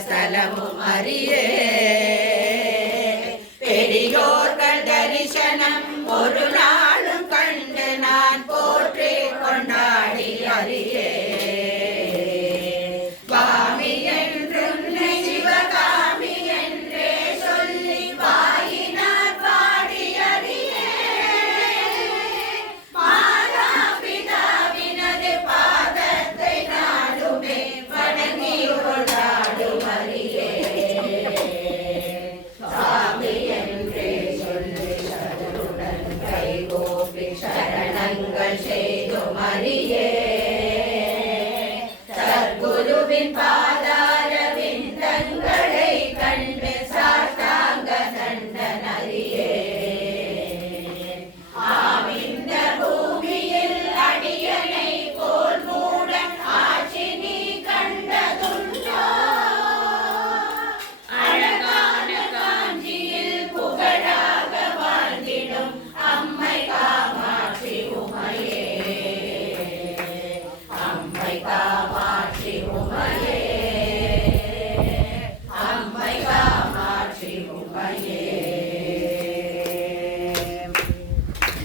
ஸ்தலமும் அறியே. பெரியோர்கள் தரிசனம் ஒரு நாளும் கண்டு நான் போற்றி கொண்டாடி அறியே. சுவாமி என்றும் சிவகாமி என்றே சொல்லி வாயினார் பாடி அறியே. மாதா பிதாவினது பாதத்தை நாடுமே வணங்கி கொண்டாடும் அறியே. சுவாமி என்றே சொல்லி சரணுடன் கைகோப்பி சரணங்கள் செய்தும் அறியே. சத்குருவின் பாத